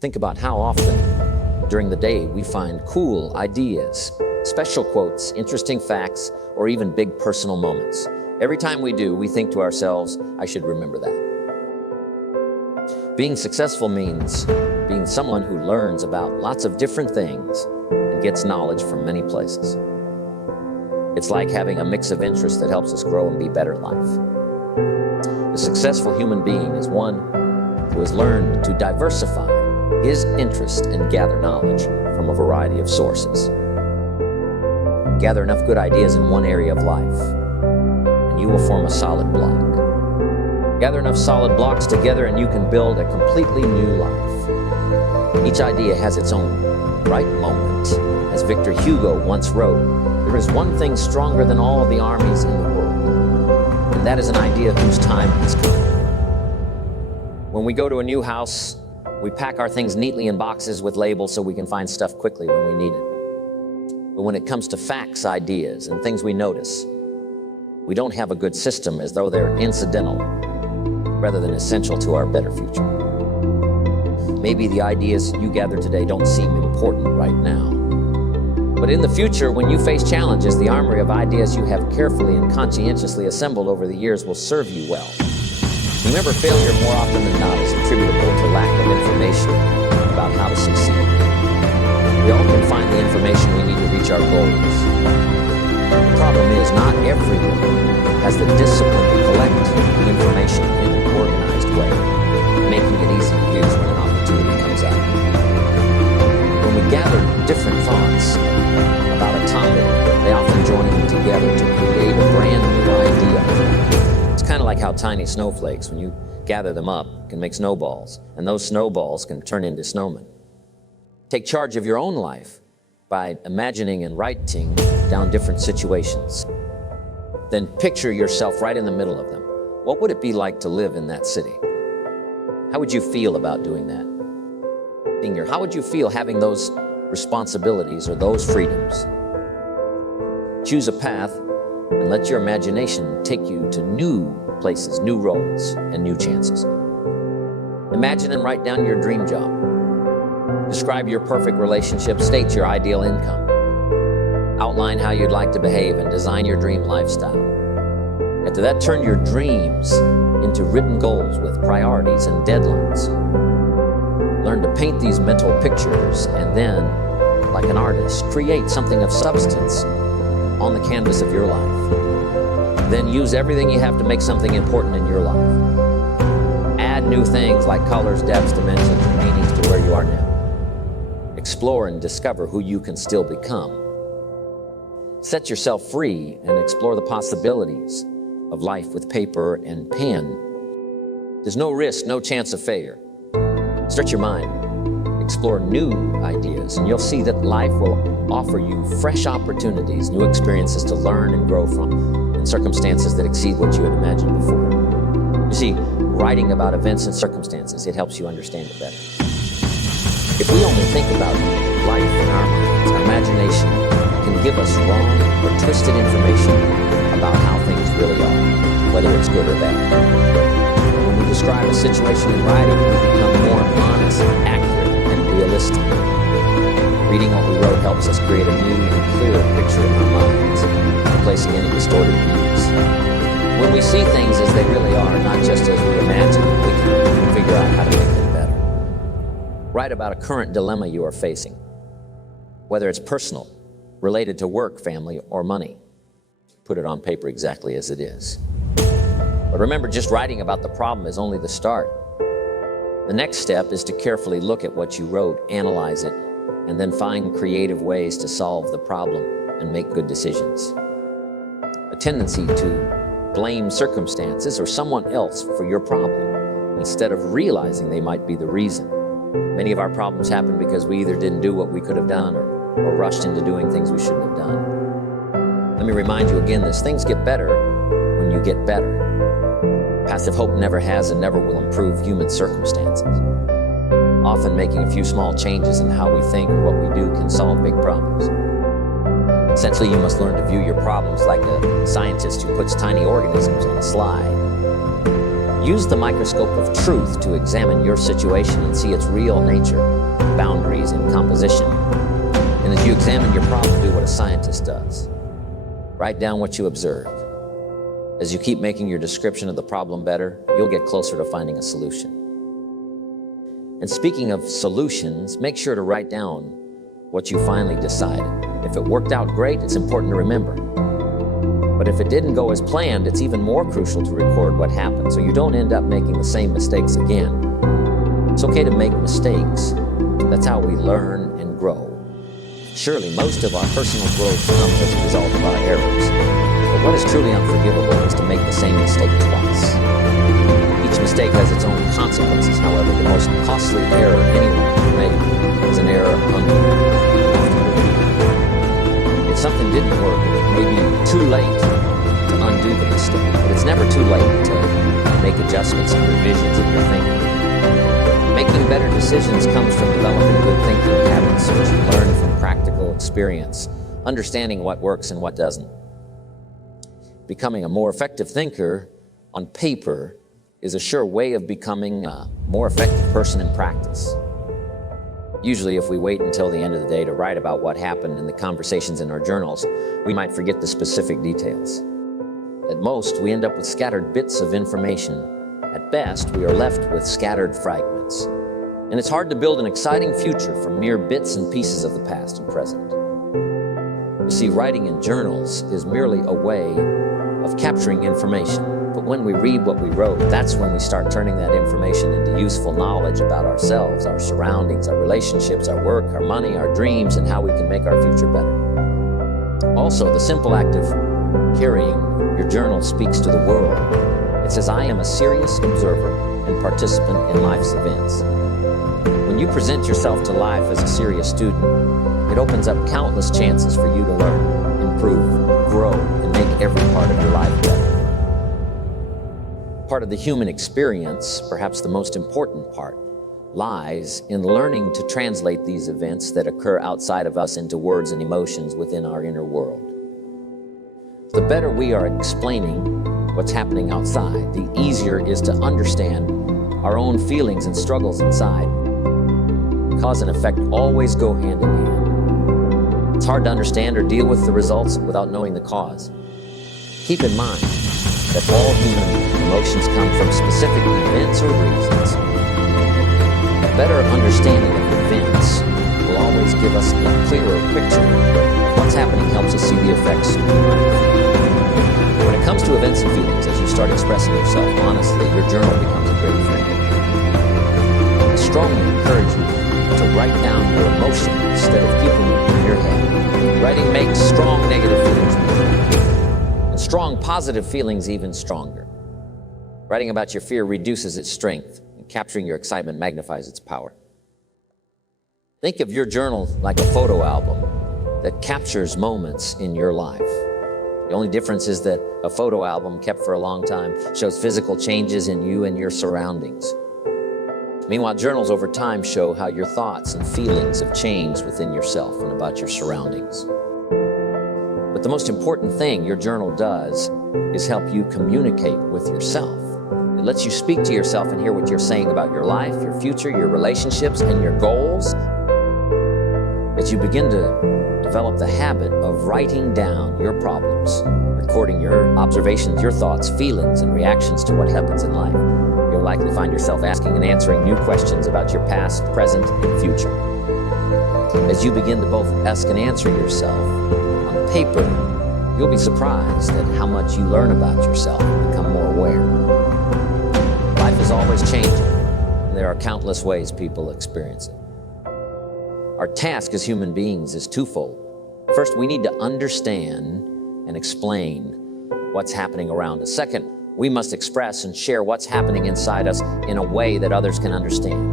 Think about how often during the day we find cool ideas, special quotes, interesting facts, or even big personal moments. Every time we do, we think to ourselves, I should remember that. Being successful means being someone who learns about lots of different things and gets knowledge from many places. It's like having a mix of interests that helps us grow and be better at life. A successful human being is one who has learned to diversify his interest and gather knowledge from a variety of sources. Gather enough good ideas in one area of life, and you will form a solid block. Gather enough solid blocks together and you can build a completely new life. Each idea has its own right moment. As Victor Hugo once wrote, there is one thing stronger than all the armies in the world, and that is an idea whose time has come. When we go to a new house, we pack our things neatly in boxes with labels so we can find stuff quickly when we need it. But when it comes to facts, ideas, and things we notice, we don't have a good system, as though they're incidental rather than essential to our better future. Maybe the ideas you gather today don't seem important right now. But in the future, when you face challenges, the armory of ideas you have carefully and conscientiously assembled over the years will serve you well. Remember, failure more often than not is attributable to lack of information about how to succeed. We all can find the information we need to reach our goals. The problem is, not everyone has the discipline to collect the information in an organized way, making it easy to use when an opportunity comes up. When we gather different thoughts about a topic, they often join together to create a brand new idea. It's kind of like how tiny snowflakes, when you gather them up, can make snowballs, and those snowballs can turn into snowmen. Take charge of your own life by imagining and writing down different situations. Then picture yourself right in the middle of them. What would it be like to live in that city? How would you feel about doing that? How would you feel having those responsibilities or those freedoms? Choose a path and let your imagination take you to new places, new roads, and new chances. Imagine and write down your dream job. Describe your perfect relationship, state your ideal income. Outline how you'd like to behave and design your dream lifestyle. After that, turn your dreams into written goals with priorities and deadlines. Learn to paint these mental pictures and then, like an artist, create something of substance on the canvas of your life. Then use everything you have to make something important in your life. Add new things like colors, depths, dimensions, and meanings to where you are now. Explore and discover who you can still become. Set yourself free and explore the possibilities of life with paper and pen. There's no risk, no chance of failure. Stretch your mind, explore new ideas, and you'll see that life will offer you fresh opportunities, new experiences to learn and grow from, and circumstances that exceed what you had imagined before. You see, writing about events and circumstances, it helps you understand it better. If we only think about life in our minds, our imagination can give us wrong or twisted information about how things really are, whether it's good or bad. When we describe a situation in writing, we become more honest, accurate, and realistic. Reading what we wrote helps us create a new and clearer picture in our minds, replacing any distorted views. When we see things as they really are, not just as we imagine, we can figure out how to make them better. Write about a current dilemma you are facing, whether it's personal, related to work, family, or money. Put it on paper exactly as it is. But remember, just writing about the problem is only the start. The next step is to carefully look at what you wrote, analyze it, and then find creative ways to solve the problem and make good decisions. A tendency to blame circumstances or someone else for your problem instead of realizing they might be the reason. Many of our problems happen because we either didn't do what we could have done or rushed into doing things we shouldn't have done. Let me remind you again this: things get better when you get better. Passive hope never has and never will improve human circumstances. Often making a few small changes in how we think or what we do can solve big problems. Essentially, you must learn to view your problems like a scientist who puts tiny organisms on a slide. Use the microscope of truth to examine your situation and see its real nature, boundaries, and composition. And as you examine your problem, do what a scientist does. Write down what you observe. As you keep making your description of the problem better, you'll get closer to finding a solution. And speaking of solutions, make sure to write down what you finally decided. If it worked out great, it's important to remember. But if it didn't go as planned, it's even more crucial to record what happened so you don't end up making the same mistakes again. It's okay to make mistakes. That's how we learn and grow. Surely most of our personal growth comes as a result of our errors. But what is truly unforgivable is to make the same mistake twice. Each mistake has its own consequences. However, the most costly error anyone can make is an error unknown. If something didn't work, it may be too late to undo the mistake, but it's never too late to make adjustments and revisions in your thinking. Making better decisions comes from developing good thinking habits, which you learn from practical experience, understanding what works and what doesn't. Becoming a more effective thinker on paper is a sure way of becoming a more effective person in practice. Usually, if we wait until the end of the day to write about what happened in the conversations in our journals, we might forget the specific details. At most, we end up with scattered bits of information. At best, we are left with scattered fragments. And it's hard to build an exciting future from mere bits and pieces of the past and present. You see, writing in journals is merely a way of capturing information. But when we read what we wrote, that's when we start turning that information into useful knowledge about ourselves, our surroundings, our relationships, our work, our money, our dreams, and how we can make our future better. Also, the simple act of carrying your journal speaks to the world. It says, I am a serious observer and participant in life's events. When you present yourself to life as a serious student, it opens up countless chances for you to learn, improve, grow, and make every part of your life better. Part of the human experience, perhaps the most important part, lies in learning to translate these events that occur outside of us into words and emotions within our inner world. The better we are explaining what's happening outside, the easier it is to understand our own feelings and struggles inside. Cause and effect always go hand in hand. It's hard to understand or deal with the results without knowing the cause. Keep in mind that all human emotions come from specific events or reasons. A better understanding of events will always give us a clearer picture of what's happening, helps us see the effects we might feel. When it comes to events and feelings, as you start expressing yourself honestly, your journal becomes a great friend. I strongly encourage you to write down your emotion instead of keeping it in your head. Writing makes strong negative feelings weaker, and strong positive feelings even stronger. Writing about your fear reduces its strength, and capturing your excitement magnifies its power. Think of your journal like a photo album that captures moments in your life. The only difference is that a photo album kept for a long time shows physical changes in you and your surroundings. Meanwhile, journals over time show how your thoughts and feelings have changed within yourself and about your surroundings. But the most important thing your journal does is help you communicate with yourself. It lets you speak to yourself and hear what you're saying about your life, your future, your relationships, and your goals. As you begin to develop the habit of writing down your problems, recording your observations, your thoughts, feelings, and reactions to what happens in life, you'll likely find yourself asking and answering new questions about your past, present, and future. As you begin to both ask and answer yourself on paper, you'll be surprised at how much you learn about yourself and become more aware. Life is always changing, and there are countless ways people experience it. Our task as human beings is twofold. First, we need to understand and explain what's happening around us. Second, we must express and share what's happening inside us in a way that others can understand.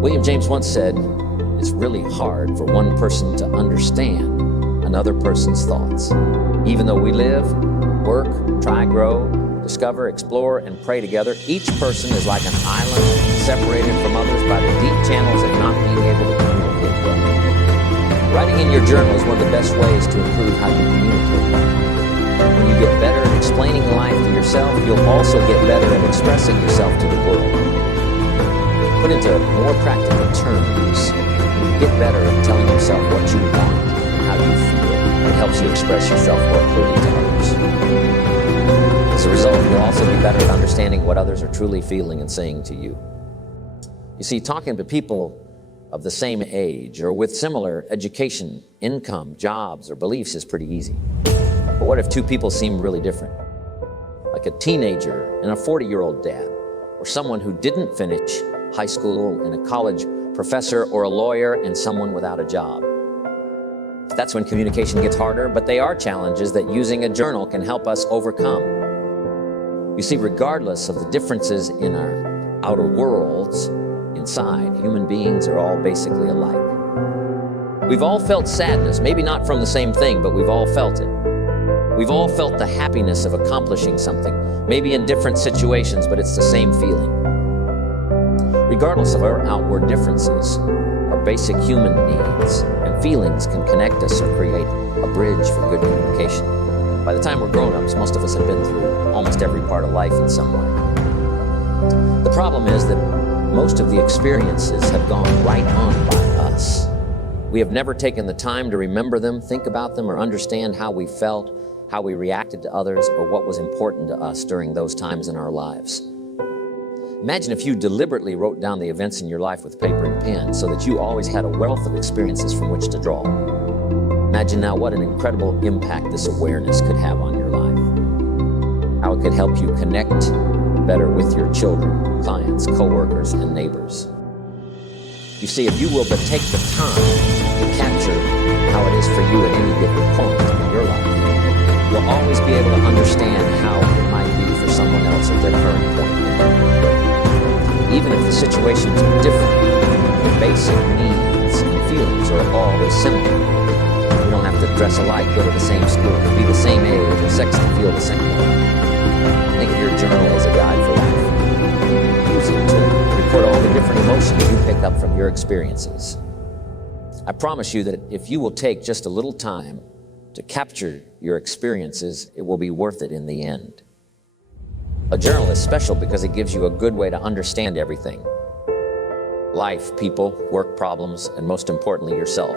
William James once said, it's really hard for one person to understand another person's thoughts. Even though we live, work, try, grow, discover, explore, and pray together, each person is like an island separated from others by the deep channels of not being able to communicate well. Writing in your journal is one of the best ways to improve how you communicate. When you get better at explaining life to yourself, you'll also get better at expressing yourself to the world. Put into more practical terms, you get better at telling yourself what you want and how you feel. It helps you express yourself more clearly to others. As a result, you'll also be better at understanding what others are truly feeling and saying to you. You see, talking to people of the same age or with similar education, income, jobs, or beliefs is pretty easy. But what if two people seem really different? Like a teenager and a 40-year-old dad, or someone who didn't finish high school and a college professor, or a lawyer and someone without a job. That's when communication gets harder, but they are challenges that using a journal can help us overcome. You see, regardless of the differences in our outer worlds, inside, human beings are all basically alike. We've all felt sadness, maybe not from the same thing, but we've all felt it. We've all felt the happiness of accomplishing something, maybe in different situations, but it's the same feeling. Regardless of our outward differences, our basic human needs and feelings can connect us or create a bridge for good communication. By the time we're grown-ups, most of us have been through almost every part of life in some way. The problem is that most of the experiences have gone right on by us. We have never taken the time to remember them, think about them, or understand how we felt, how we reacted to others, or what was important to us during those times in our lives. Imagine if you deliberately wrote down the events in your life with paper and pen so that you always had a wealth of experiences from which to draw. Imagine now what an incredible impact this awareness could have on your life. How it could help you connect better with your children, clients, coworkers, and neighbors. You see, if you will but take the time to capture how it is for you at any given point in your life, you'll always be able to understand how it might be for someone else at their current point in their life. Even if the situations are different, the basic needs and feelings are always similar. You don't have to dress alike, go to the same school, be the same age, or sex to feel the same way. Think of your journal as a guide for life. Use it to record all the different emotions you pick up from your experiences. I promise you that if you will take just a little time to capture your experiences, it will be worth it in the end. A journal is special because it gives you a good way to understand everything. Life, people, work problems, and most importantly, yourself.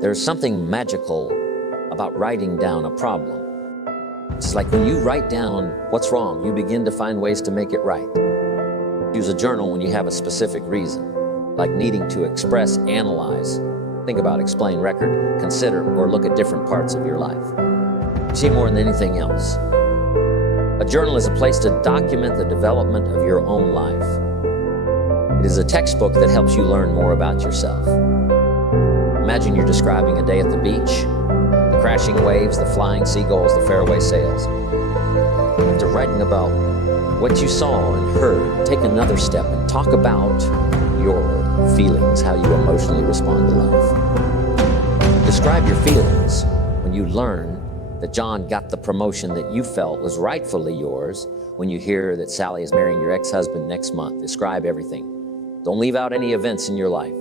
There's something magical about writing down a problem. It's like when you write down what's wrong, you begin to find ways to make it right. Use a journal when you have a specific reason, like needing to express, analyze, think about, explain, record, consider, or look at different parts of your life. See, more than anything else, a journal is a place to document the development of your own life. It is a textbook that helps you learn more about yourself. Imagine you're describing a day at the beach, the crashing waves, the flying seagulls, the faraway sails. After writing about what you saw and heard, take another step and talk about your feelings, how you emotionally respond to life. Describe your feelings when you learn that John got the promotion that you felt was rightfully yours, when you hear that Sally is marrying your ex-husband next month. Describe everything. Don't leave out any events in your life.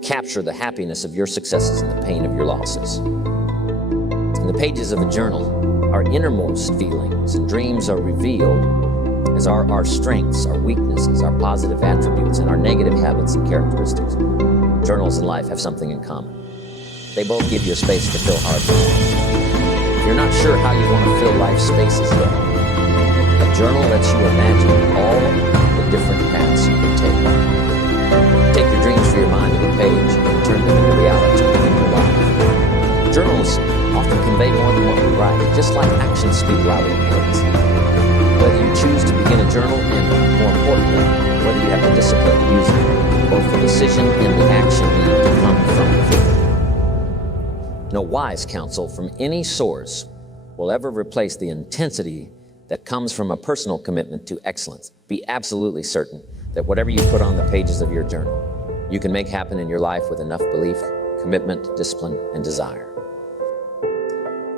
Capture the happiness of your successes and the pain of your losses. In the pages of a journal, our innermost feelings and dreams are revealed, as are our strengths, our weaknesses, our positive attributes, and our negative habits and characteristics. Journals in life have something in common. They both give you a space to fill hard times. If you're not sure how you want to fill life spaces yet, a journal lets you imagine all the different paths you can take. Take your dreams for your mind to the page and turn them into reality in your life. Journals often convey more than what we write, just like actions speak louder than words. Whether you choose to begin a journal and, more importantly, whether you have the discipline to use it, both the decision and the action need to come from within. No wise counsel from any source will ever replace the intensity that comes from a personal commitment to excellence. Be absolutely certain that whatever you put on the pages of your journal, you can make happen in your life with enough belief, commitment, discipline, and desire.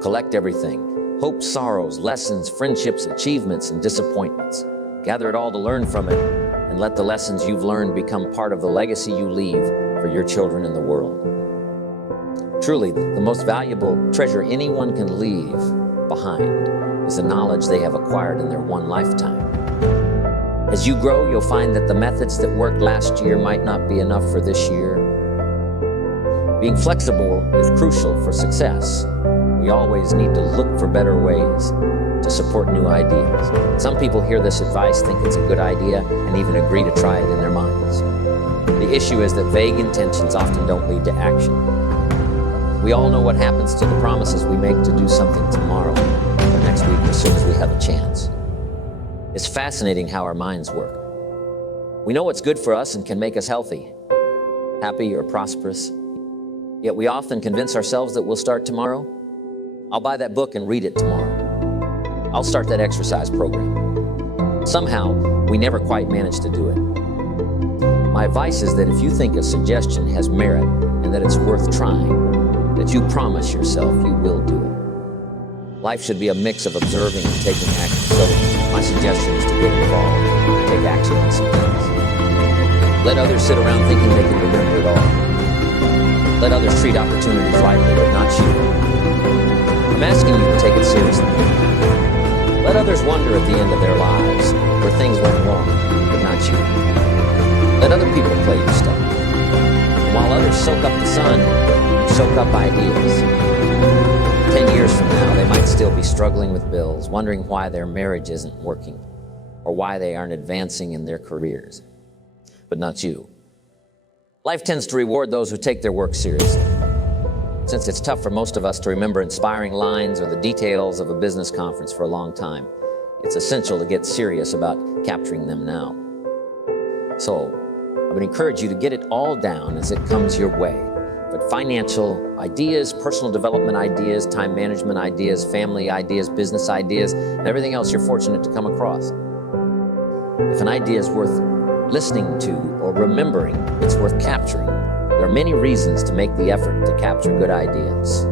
Collect everything: hopes, sorrows, lessons, friendships, achievements, and disappointments. Gather it all to learn from it, and let the lessons you've learned become part of the legacy you leave for your children and the world. Truly, the most valuable treasure anyone can leave behind is the knowledge they have acquired in their one lifetime. As you grow, you'll find that the methods that worked last year might not be enough for this year. Being flexible is crucial for success. We always need to look for better ways to support new ideas. Some people hear this advice, think it's a good idea, and even agree to try it in their minds. The issue is that vague intentions often don't lead to action. We all know what happens to the promises we make to do something tomorrow or next week as soon as we have a chance. It's fascinating how our minds work. We know what's good for us and can make us healthy, happy, or prosperous. Yet we often convince ourselves that we'll start tomorrow. I'll buy that book and read it tomorrow. I'll start that exercise program. Somehow, we never quite manage to do it. My advice is that if you think a suggestion has merit and that it's worth trying, that you promise yourself you will do it. Life should be a mix of observing and taking action. So my suggestion is to get involved and take action on some things. Let others sit around thinking they can remember it all. Let others treat opportunities lightly, but not you. I'm asking you to take it seriously. Let others wonder at the end of their lives where things went wrong, but not you. Let other people play your stuff. And while others soak up the sun, you soak up ideas. 10 years from now, they might still be struggling with bills, wondering why their marriage isn't working, or why they aren't advancing in their careers, but not you. Life tends to reward those who take their work seriously. Since it's tough for most of us to remember inspiring lines or the details of a business conference for a long time, it's essential to get serious about capturing them now. So, I would encourage you to get it all down as it comes your way. But financial ideas, personal development ideas, time management ideas, family ideas, business ideas, and everything else you're fortunate to come across. If an idea is worth listening to or remembering, it's worth capturing. There are many reasons to make the effort to capture good ideas.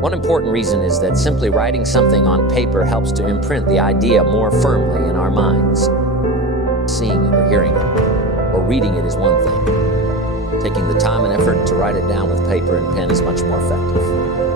One important reason is that simply writing something on paper helps to imprint the idea more firmly in our minds. Seeing it or hearing it or reading it is one thing. Taking the time and effort to write it down with paper and pen is much more effective.